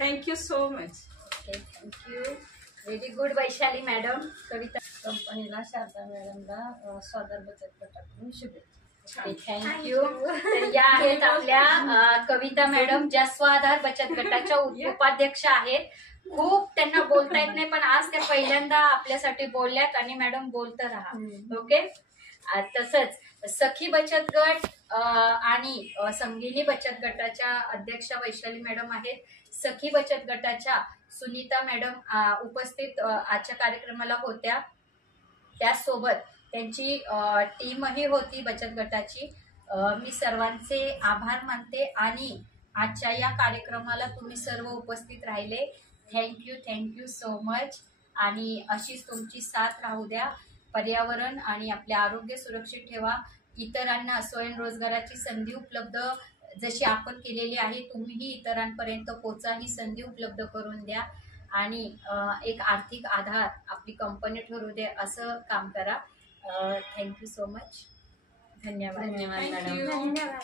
Thank you so much. Okay, thank you. Very good Vaishali madam. Kavita कंपनीला शारदा मॅडमला स्वाधार बचत गटाकडून शुभेच्छा. थँक्यू. तर या आहेत आपल्या कविता मॅडम, ज्या स्वाधार बचत गटाच्या उपाध्यक्ष आहेत. खूप त्यांना बोलता येत नाही, पण आज त्या पहिल्यांदा आपल्यासाठी बोलल्यात आणि मॅडम बोलत राहा. ओके. तसंच सखी बचत गट आणि संगिनी बचत गटाच्या अध्यक्षा वैशाली मॅडम आहेत. सखी बचत गटाच्या सुनीता मॅडम उपस्थित आजच्या कार्यक्रमाला होत्या. त्याचसोबत त्यांची टीमही होती बचत गटाची. मी सर्वांचे आभार मानते आणि आजच्या या कार्यक्रमाला तुम्ही सर्व उपस्थित राहिले. Thank you so much. आणि अशीच तुमची साथ राहू द्या. पर्यावरण आणि आपले आरोग्य सुरक्षित ठेवा. इतरांना स्वयंरोजगाराची संधी उपलब्ध जशी आपण केलेली आहे, तुम्हीही इतरांपर्यंत पोचा, ही संधी उपलब्ध करून द्या. आणि एक आर्थिक आधार आपली कंपनी ठरू दे, असं काम करा. Thank you so much. धन्यवाद. धन्यवाद मॅडम. थँक्यू. धन्यवाद.